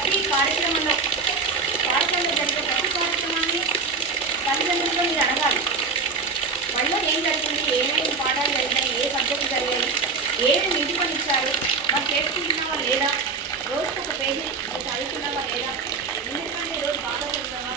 ప్రతి కార్యక్రమంలో జరిగే ప్రతి కార్యక్రమాన్ని తల్లిదండ్రులతో మీరు అడగాలి. వాళ్ళలో ఏం జరిగింది, ఏమేమి పాఠాలు జరిగినాయి, ఏ సబ్జెక్టు జరిగాయి, ఏమి ఇంటి పని ఇచ్చారు, మనం చేసుకుంటున్నావా లేదా, రోజుకు ఒక పేజీ చదువుతున్నావా లేదా, ఎందుకంటే ఈరోజు బాగా చదువుతావా